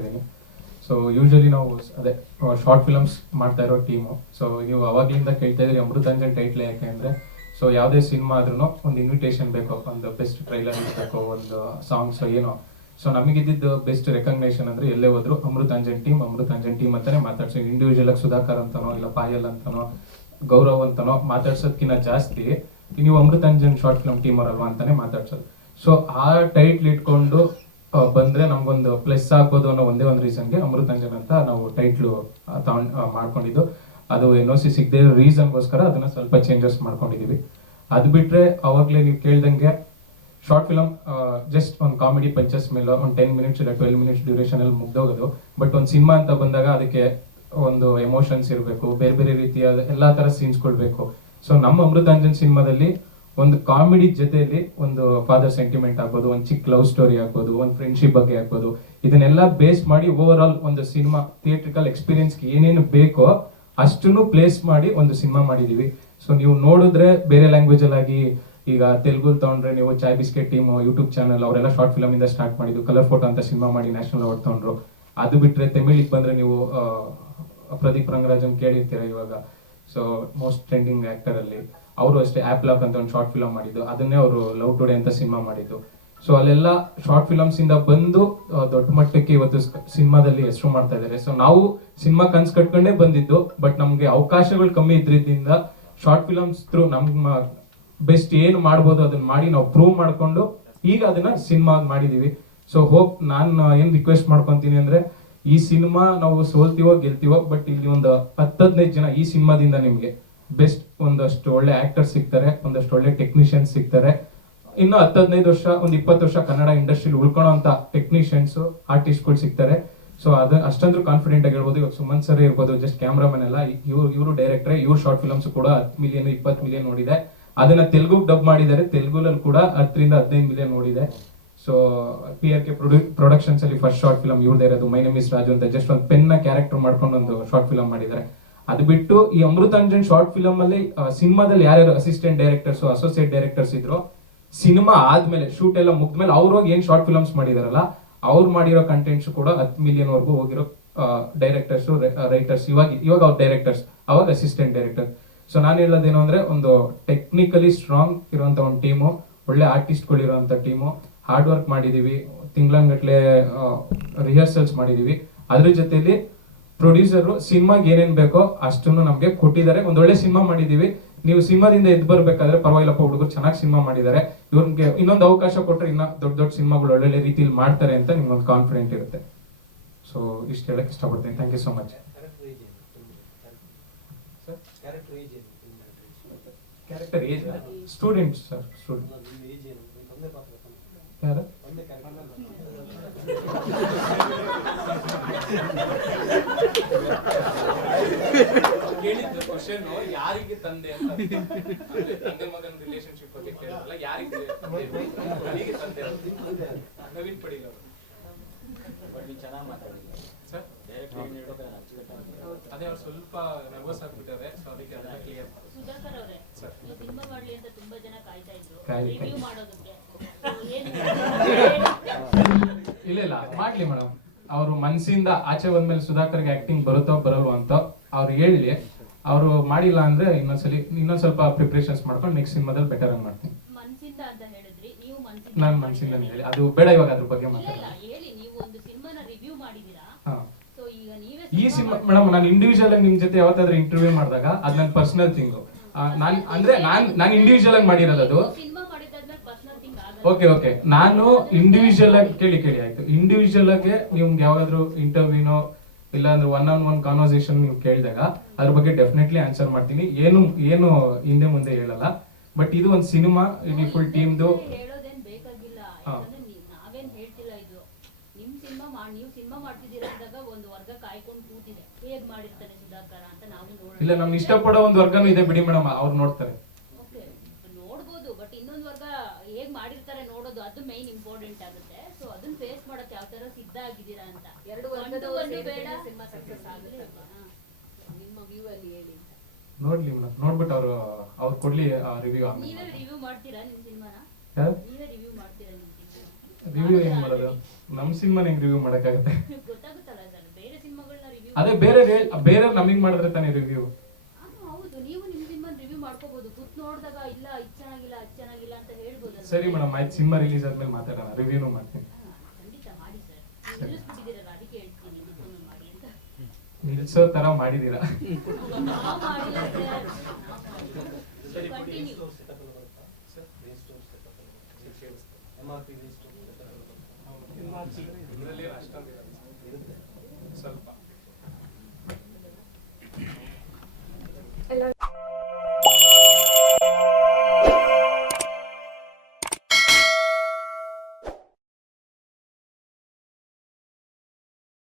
ಇದ್ದೀನಿ. So usually ನಾವು ಅದೇ ಶಾರ್ಟ್ ಫಿಲಮ್ಸ್ ಮಾಡ್ತಾ ಇರೋ ಟೀಮು. ಸೊ ನೀವು ಅವಾಗ್ಲಿಂದ ಕೇಳ್ತಾ ಇದ್ರಿ ಅಮೃತಾಂಜನ್ ಟೈಟ್ಲ್ ಯಾಕೆ ಅಂದರೆ, ಸೊ ಯಾವುದೇ ಸಿನಿಮಾ ಆದ್ರೂ ಒಂದು ಇನ್ವಿಟೇಷನ್ ಬೇಕು, ಒಂದು ಬೆಸ್ಟ್ ಟ್ರೈಲರ್ ಇರಬೇಕು, ಒಂದು ಸಾಂಗ್ಸ್ ಏನೋ. ಸೊ ನಮಗಿದ್ದು ಬೆಸ್ಟ್ ರೆಕಗ್ನೇಷನ್ ಅಂದ್ರೆ ಎಲ್ಲೇ ಹೋದ್ರು ಅಮೃತಾಂಜನ್ ಟೀಮ್ ಅಂತಾನೆ ಮಾತಾಡ್ಸಿ. ಇಂಡಿವಿಜುವಲ್ ಆಗಿ ಸುಧಾಕರ್ ಅಂತನೋ ಇಲ್ಲ ಪಾಯಲ್ ಅಂತನೋ ಗೌರವ್ ಅಂತನೋ ಮಾತಾಡ್ಸೋದ್ಕಿಂತ ಜಾಸ್ತಿ ನೀವು ಅಮೃತಾಂಜನ್ ಶಾರ್ಟ್ ಫಿಲ್ಮ್ ಟೀಮ್ ಅವರಲ್ವಾ ಅಂತಾನೆ ಮಾತಾಡ್ಸೋದು. ಸೊ ಆ ಟೈಟ್ಲ್ ಇಟ್ಕೊಂಡು ಬಂದ್ರೆ ನಮ್ಗೊಂದು ಪ್ಲಸ್ ಆಗ್ಬೋದು ಅನ್ನೋ ಒಂದೇ ಒಂದು ರೀಸನ್ಗೆ ಅಮೃತಾಂಜನ್ ಅಂತ ನಾವು ಟೈಟ್ಲು ತಗೊಂಡ್ ಮಾಡ್ಕೊಂಡಿದ್ದು. ಅದು NOC ಸಿಗದೆ ಇರೋ ರೀಸನ್ಗೋಸ್ಕರ ಅದನ್ನ ಸ್ವಲ್ಪ ಚೇಂಜಸ್ ಮಾಡ್ಕೊಂಡಿದೀವಿ. ಅದು ಬಿಟ್ರೆ ಅವಾಗ್ಲೇ ನೀವು ಕೇಳ್ದಂಗೆ ಶಾರ್ಟ್ ಫಿಲಮ್ ಜಸ್ಟ್ ಒಂದು ಕಾಮಿಡಿ ಪಂಚಸ್ ಮೇಲೆ ಒಂದು 10 ಮಿನಿಟ್ಸ್ ಇಲ್ಲ 12 ಮಿನಿಟ್ಸ್ ಡ್ಯೂರೇಷನ್ ಅಲ್ಲಿ ಮುಗ್ದೋಗೋದು. ಬಟ್ ಒಂದು ಸಿನಿಮಾ ಅಂತ ಬಂದಾಗ ಅದಕ್ಕೆ ಒಂದು ಎಮೋಷನ್ಸ್ ಇರಬೇಕು, ಬೇರೆ ಬೇರೆ ರೀತಿಯ ಎಲ್ಲಾ ತರ ಸೀನ್ಸ್ ಕೊಡ್ಬೇಕು. ಸೊ ನಮ್ಮ ಅಮೃತಾಂಜನ್ ಸಿನಿಮಾದಲ್ಲಿ ಒಂದು ಕಾಮಿಡಿ ಜೊತೆಯಲ್ಲಿ ಒಂದು ಫಾದರ್ ಸೆಂಟಿಮೆಂಟ್ ಆಗ್ಬೋದು, ಒಂದು ಚಿಕ್ಕ ಲವ್ ಸ್ಟೋರಿ ಆಗ್ಬೋದು, ಒಂದು ಫ್ರೆಂಡ್ಶಿಪ್ ಬಗ್ಗೆ ಆಗ್ಬೋದು, ಇದನ್ನೆಲ್ಲ ಬೇಸ್ ಮಾಡಿ ಓವರ್ ಆಲ್ ಒಂದು ಸಿನಿಮಾ ಥಿಯೇಟ್ರಿಕಲ್ ಎಕ್ಸ್ಪೀರಿಯನ್ಸ್ಗೆ ಏನೇನು ಬೇಕೋ ಅಷ್ಟನ್ನು ಪ್ಲೇಸ್ ಮಾಡಿ ಒಂದು ಸಿನಿಮಾ ಮಾಡಿದೀವಿ. ಸೊ ನೀವು ನೋಡಿದ್ರೆ ಬೇರೆ ಲ್ಯಾಂಗ್ವೇಜ್ ಅಲ್ಲಿ ಈಗ ತೆಲುಗು ತಗೊಂಡ್ರೆ ನೀವು ಚಾಯ್ ಬಿಸ್ಕೆಟ್ ಟೀಮ್ ಯೂಟ್ಯೂಬ್ ಚಾನಲ್ ಅವರೆಲ್ಲ ಶಾರ್ಟ್ ಫಿಲಮ್ ಇಂದ ಸ್ಟಾರ್ಟ್ ಮಾಡಿದ್ದು, ಕಲರ್ ಫೋಟೋ ಅಂತ ಸಿನಿಮಾ ಮಾಡಿ ನ್ಯಾಷನಲ್ ಅವಾರ್ಡ್ ತಗೊಂಡ್ರು. ಅದು ಬಿಟ್ರೆ ತಮಿಳಿಗೆ ಬಂದ್ರೆ ನೀವು ಪ್ರದೀಪ್ ರಂಗರಾಜನ್ ಕೇಳಿರ್ತೀರ ಇವಾಗ. ಸೊ ಮೋಸ್ಟ್ ಟ್ರೆಂಡಿಂಗ್ ಆಕ್ಟರ್ ಅಲ್ಲಿ ಅವರು ಅಷ್ಟೇ ಆಪ್ ಲಾಕ್ ಅಂತ ಒಂದು ಶಾರ್ಟ್ ಫಿಲಮ್ ಮಾಡಿದ್ದು, ಅದನ್ನೇ ಅವರು ಲವ್ ಟುಡೇ ಅಂತ ಸಿನಿಮಾ ಮಾಡಿದ್ದು. ಸೊ ಅಲ್ಲೆಲ್ಲ ಶಾರ್ಟ್ ಫಿಲಮ್ಸ್ ಇಂದ ಬಂದು ದೊಡ್ಡ ಮಟ್ಟಕ್ಕೆ ಇವತ್ತು ಸಿನಿಮಾದಲ್ಲಿ ಹೆಸರು ಮಾಡ್ತಾ ಇದ್ದಾರೆ. ಸೊ ನಾವು ಸಿನಿಮಾ ಕನ್ಸ್ ಕಟ್ಕೊಂಡೇ ಬಂದಿದ್ದು, ಬಟ್ ನಮ್ಗೆ ಅವಕಾಶಗಳು ಕಮ್ಮಿ ಇದ್ರಿಂದ ಶಾರ್ಟ್ ಫಿಲಮ್ಸ್ ಥ್ರೂ ನಮ್ಮ ಬೆಸ್ಟ್ ಏನು ಮಾಡ್ಬೋದು ಅದನ್ನ ಮಾಡಿ ನಾವು ಪ್ರೂವ್ ಮಾಡ್ಕೊಂಡು ಈಗ ಅದನ್ನ ಸಿನಿಮಾ ಮಾಡಿದೀವಿ. ಸೊ ಹೋಪ್ ನಾನು ಏನ್ ರಿಕ್ವೆಸ್ಟ್ ಮಾಡ್ಕೊಂತೀನಿ ಅಂದ್ರೆ, ಈ ಸಿನಿಮಾ ನಾವು ಸೋಲ್ತೀವೋ ಗೆಲ್ತೀವೋ, ಬಟ್ ಇಲ್ಲಿ ಒಂದು 10-15 ಜನ ಈ ಸಿನಿಮಾದಿಂದ ನಿಮ್ಗೆ ಬೆಸ್ಟ್ ಒಂದಷ್ಟು ಒಳ್ಳೆ ಆಕ್ಟರ್ಸ್ ಸಿಗ್ತಾರೆ, ಒಂದಷ್ಟು ಒಳ್ಳೆ ಟೆಕ್ನಿಷಿಯನ್ಸ್ ಸಿಗ್ತಾರೆ. ಇನ್ನು 10-15 ವರ್ಷ, ಒಂದು 20 ವರ್ಷ ಕನ್ನಡ ಇಂಡಸ್ಟ್ರಿಲಿ ಉಳ್ಕೊಳ್ಳೋ ಅಂತ ಟೆಕ್ನಿಷಿಯನ್ಸ್ ಆರ್ಟಿಸ್ಟ್ಗಳು ಸಿಗ್ತಾರೆ. ಸೊ ಅದ ಅಷ್ಟಂದ್ರೂ ಕಾನ್ಫಿಡೆಂಟ್ ಆಗಿ ಹೇಳ್ಬೋದು. ಇವಾಗ ಸುಮನ್ ಸರ್ ಇರ್ಬೋದು, ಜಸ್ಟ್ ಕ್ಯಾಮ್ರಾಮನ್ ಎಲ್ಲ, ಇವರು ಡೈರೆಕ್ಟರ್, ಇವ್ರ ಶಾರ್ಟ್ ಫಿಲಮ್ಸ್ ಕೂಡ 10 ಮಿಲಿಯನ್ 20 ಮಿಲಿಯನ್ ನೋಡಿದೆ. ಅದನ್ನ ತೆಲುಗು ಡಬ್ ಮಾಡಿದ್ದಾರೆ, ತೆಲುಗುನಲ್ಲಿ ಕೂಡ 10-15 ಮಿಲಿಯನ್ ನೋಡಿದೆ. ಸೊ PRK ಪ್ರೊಡಕ್ಷನ್ಸ್ ಅಲ್ಲಿ ಫಸ್ಟ್ ಶಾರ್ಟ್ ಫಿಲಮ್ ಇವ್ರದೇ ಇರೋದು, ಮೈ ನೇಮ್ ಇಸ್ ರಾಜು ಅಂತ ಜಸ್ಟ್ ಒಂದು ಪೆನ್ನ ಕ್ಯಾರೆಕ್ಟರ್ ಮಾಡ್ಕೊಂಡು ಒಂದು ಶಾರ್ಟ್ ಫಿಲಮ್ ಮಾಡಿದ್ದಾರೆ. ಅದು ಬಿಟ್ಟು ಈ ಅಮೃತಾಂಜನ್ ಶಾರ್ಟ್ ಫಿಲಮ್ ಅಲ್ಲಿ ಸಿನಿಮಾದಲ್ಲಿ ಯಾರ್ಯಾರು ಅಸಿಸ್ಟೆಂಟ್ ಡೈರೆಕ್ಟರ್ಸ್ ಅಸೋಸಿಯೇಟ್ ಡೈರೆಕ್ಟರ್ಸ್ ಇದ್ರು, ಸಿನಿಮಾ ಆದ್ಮೇಲೆ ಶೂಟ್ ಎಲ್ಲ ಮುಗ್ದ್ಮೇಲೆ ಅವ್ರು ಹೋಗಿ ಏನ್ ಶಾರ್ಟ್ ಫಿಲಮ್ಸ್ ಮಾಡಿದಾರಲ್ಲ, ಅವ್ರು ಮಾಡಿರೋ ಕಂಟೆಂಟ್ಸ್ ಕೂಡ 10 ಮಿಲಿಯನ್ ವರ್ಗೂ ಹೋಗಿರೋ ಡೈರೆಕ್ಟರ್ಸ್ ರೈಟರ್ಸ್ ಇವಾಗ ಅವ್ರ ಡೈರೆಕ್ಟರ್ಸ್, ಅವಾಗ ಅಸಿಸ್ಟೆಂಟ್ ಡೈರೆಕ್ಟರ್. ಸೊ ನಾನು ಹೇಳೋದೇನು ಅಂದ್ರೆ, ಒಂದು ಟೆಕ್ನಿಕಲಿ ಸ್ಟ್ರಾಂಗ್ ಇರುವಂತ ಒಂದು ಟೀಮು, ಒಳ್ಳೆ ಆರ್ಟಿಸ್ಟ್ಗಳು ಇರುವಂತ ಟೀಮು, ಹಾರ್ಡ್ ವರ್ಕ್ ಮಾಡಿದೀವಿ, ತಿಂಗಳಂಗಟ್ಲೆ ರಿಹರ್ಸಲ್ಸ್ ಮಾಡಿದೀವಿ. ಅದ್ರ ಜೊತೆಲಿ ಪ್ರೊಡ್ಯೂಸರ್ ಸಿನಿಮಾಗೆ ಏನೇನ್ ಬೇಕೋ ಅಷ್ಟನ್ನು ನಮ್ಗೆ ಕೊಟ್ಟಿದ್ದಾರೆ. ಒಂದೊಳ್ಳೆ ಸಿನಿಮಾ ಮಾಡಿದೀವಿ. ನೀವು ಸಿನಿಮಾದಿಂದ ಎದ್ದು ಬರ್ಬೇಕಾದ್ರೆ ಪರವಾಗಿಲ್ಲಪ್ಪ, ಹುಡುಗರು ಚೆನ್ನಾಗಿ ಸಿನಿಮಾ ಮಾಡಿದ್ದಾರೆ, ಇವ್ರಿಗೆ ಇನ್ನೊಂದು ಅವಕಾಶ ಕೊಟ್ಟರೆ ಇನ್ನ ದೊಡ್ಡ ದೊಡ್ಡ ಸಿನಿಮಾಗಳು ಒಳ್ಳೊಳ್ಳೆ ರೀತಿಯಲ್ಲಿ ಮಾಡ್ತಾರೆ ಅಂತ ನಿಮ್ಗೊಂದು ಕಾನ್ಫಿಡೆಂಟ್ ಇರುತ್ತೆ. ಸೊ ಇಷ್ಟು ಹೇಳಕ್ ಇಷ್ಟಪಡ್ತೀನಿ. Thank you so much. Character age student sir, student ಯಾರು ಕೇಳಿದ್ದು ಕ್ವಶನ್ ಯಾರಿಗೆ ತಂದೆ ಅಂತ, ತಂದೆ ಮಗನ ರಿಲೇಶನ್ಶಿಪ್ ಬಗ್ಗೆ ಕೇಳಿದ್ರಲ್ಲ, ಯಾರಿಗೆ ತಂದೆ ನವೀನ್ ಪಡಿಗ ಚೆನ್ನಾಗಿ ಮಾತಾಡಿದ್ರು ಸರ್. ಅದೇ ಅವ್ರು ಸ್ವಲ್ಪ ನರ್ವಸ್ ಆಗ್ಬಿಟ್ಟಾರೆ, ಸೊ ಅದಕ್ಕೆ ಅದನ್ನ ಕ್ಲಿಯರ್ ಮಾಡಿ. ಸುಧಾಕರ್ ಅವರೇ, ಸಿನಿಮಾ ಮಾಡ್ಲಿ ಅಂತ ತುಂಬಾ ಜನ ಕಾಯ್ತಾ ಇದ್ರು ರಿವ್ಯೂ ಮಾಡೋದಕ್ಕೆ. ಇಲ್ಲ ಮಾಡ್ಲಿ ಮೇಡಮ್, ಅವರು ಮನಸ್ಸಿಂದ ಆಚೆ ಬಂದ್ಮೇಲೆ ಸುಧಾಕರ್ಗೆ ಆಕ್ಟಿಂಗ್ ಬರುತ್ತೋ ಬರಲ್ವೋ ಅಂತ ಅವ್ರು ಹೇಳಿ, ಅವರು ಮಾಡಿಲ್ಲ ಅಂದ್ರೆ ಇನ್ನೊಂದ್ ಸ್ವಲ್ಪ ಪ್ರಿಪರೇಷನ್ಸ್ ಮಾಡ್ಕೊಂಡು ನೆಕ್ಸ್ಟ್ ಸಿನಿಮಾದಲ್ಲಿ ಬೆಟರ್ ಆಗಿ ಮಾಡ್ತೀನಿ. ಮನಸ್ಸಿಂದ ಅಂತ ಹೇಳಿದ್ರಿ ನೀವು, ನಾನು ಮನಸ್ಸಿಂದ ಹೇಳಿ, ಅದು ಬೇಡ ಇವಾಗ ಅದ್ರ ಬಗ್ಗೆ ಮಾತಾಡೋಣ. ಹೇಳಿ, ನೀವು ಒಂದು ಸಿನಿಮಾನ ರಿವ್ಯೂ ಮಾಡಿದೀರಾ, ಸೊ ಈಗ ನೀವೇ ಈ ಸಿನಿಮಾ ಮೇಡಮ್, ನಾನು ಇಂಡಿವಿಜುವಲ್ ಆಗಿ ನಿಮ್ ಜೊತೆ ಯಾವತ್ತಾದ್ರೂ ಇಂಟರ್ವ್ಯೂ ಮಾಡಿದಾಗ ಅದು ನನ್ನ ಪರ್ಸನಲ್ ಥಿಂಗ್. ನಾನು ಇಂಡಿವಿಜುವಲ್ ಆಗಿ ಮಾಡಿರೋದು ಅದು. ಸಿನಿಮಾ ಮಾಡಿದಾದ್ಮೇಲೆ ಪರ್ಸನಲ್ ಥಿಂಗ್ ಆಗಲ್ಲ. ಓಕೆ ನಾನು ಇಂಡಿವಿಜುವಲ್ ಆಗಿ ಕೇಳಿ ಆಯ್ತು. ಇಂಡಿವಿಜುವಲ್ ಆಗಿ ನಿಮ್ಗೆ ಯಾವಾಗಾದ್ರೂ ಇಂಟರ್ವ್ಯೂನೋ ಇಲ್ಲ ಅಂದ್ರೆ ಒನ್ ಕಾನ್ವರ್ಸೇಷನ್ ನೀವು ಕೇಳಿದಾಗ ಅದ್ರ ಬಗ್ಗೆ ಡೆಫಿನೆಟ್ಲಿ ಆನ್ಸರ್ ಮಾಡ್ತೀನಿ. ಏನು ಹಿಂದೆ ಮುಂದೆ ಹೇಳಲ್ಲ. ಬಟ್ ಇದು ಒಂದು ಸಿನಿಮಾ, ಇಡೀ ಫುಲ್ ಟೀಮ್ದು ಹೇಳೋದೇನ್ ಬೇಕಾಗಿಲ್ಲ. ನಾವೇನ್ ಹೇಳ್ತಿಲ್ಲ, ಇದು ನಿಮ್ ಸಿನಿಮಾ, ನೀವು ಸಿನಿಮಾ ಮಾಡ್ತಿದ್ದೀರಾ ಅಂದಾಗ ಒಂದು ವರ್ಗ ಕಾಯ್ಕೊಂಡು ಕೂತಿದೆ, ಹೇಗ್ ಮಾಡಿರ್ತಾನೆ ಸುಧಾಕರ ಅಂತ ನಾವು ನೋಡೋಣ. ಇಲ್ಲ, ನಮ್ಗೆ ಇಷ್ಟಪಡೋ ಒಂದು ವರ್ಗನೂ ಇದೆ ಬಿಡಿ ಮೇಡಮ್, ಅವ್ರು ನೋಡ್ತಾರೆ. ಓಕೆ, ನೋಡ್ಬೋದು, ಬಟ್ ಇನ್ನೊಂದು ವರ್ಗ ಹೇಗ್ ಮಾಡಿರ್ತಾರೆ ನೋಡೋದು, ಅದು ಮೈನ್ ಇಂಪಾರ್ಟೆಂಟ್ ಆಗುತ್ತೆ. ಸೊ ಅದನ್ನ ಫೇಸ್ ಮಾಡಕ್ಕೆ ಯಾವ ತರ ಸಿದ್ಧ ಆಗಿದ್ದೀರಾ ಅಂತ. ಎರಡು ವರ್ಗದವರು ಬೇಡ ಸಿನಿಮಾ ಸಕ್ಸಸ್ ಆಗುತ್ತೆ ನಿಮ್ಮ ವ್ಯೂ ಅಲ್ಲಿ ಹೇಳಿ. ನೋಡ್ಲಿ ಮೇಡಮ್, ನೋಡ್ಬಿಟ್ಟು ಅವ್ರು ಕೊಡ್ಲಿ ರಿವ್ಯೂ. ನೀವೇ ರಿವ್ಯೂ ಮಾಡ್ತೀರಾ ನಿಮ್ ಸಿನಿಮಾನ? ನೀವೇ ರಿವ್ಯೂ ಮಾಡ್ತೀರಾ ನಿಮ್ ಸಿನಿಮಾ? ರಿವ್ಯೂ ಏನ್ ಮಾಡೋದು? ನಮ್ ಸಿನಿಮಾ ಹೆಂಗ್ ರಿವ್ಯೂ ಮಾಡಕ್ಕಾಗತ್ತೆ? ಗೊತ್ತಾಗುತ್ತಲ್ಲ ಸರ್, ಬೇರೆ ಸಿನಿಮಾಗಳನ್ನ ರಿವ್ಯೂ ಅದೇ ಬೇರೆ ನಮಗ್ ಮಾಡಿದ್ರೆ ತಾನೇ ರಿವ್ಯೂ. ಹೌದು, ನೀವು ನಿಮ್ ಸಿನಿಮಾ ರಿವ್ಯೂ ಮಾಡ್ಕೋಬಹುದು. ಕೂತ್ ನೋಡಿದಾಗ ಇಲ್ಲ ಇದು ಚೆನ್ನಾಗಿಲ್ಲ ಅದು ಚೆನ್ನಾಗಿಲ್ಲ ಅಂತ ಹೇಳ್ಬೋದು. ಸರಿ ಮೇಡಮ್, ಆಯ್ತು, ಸಿನಿಮಾ ರಿಲೀಸ್ ಆದ್ಮೇಲೆ ಮಾತಾಡೋಣ, ರಿವ್ಯೂನು ಮಾಡ್ತೀನಿ. ಖಂಡಿತ ಮಾಡಿ ಸರ್, ನೀವು ನಿಲ್ಲಿಸ್ಬಿಟ್ಟಿದ್ದೀರಲ್ಲ ಅದಕ್ಕೆ ಹೇಳ್ತೀನಿ ನಿಮ್ಮನ್ನು ಮಾಡಿ ಅಂತ. ನಿಲ್ಸೋ ತರ ಮಾಡಿದೀರಾ. ನಾವು ಮಾಡಿಲ್ಲ ಸರ್, ಕಂಟಿನ್ಯೂ. MRP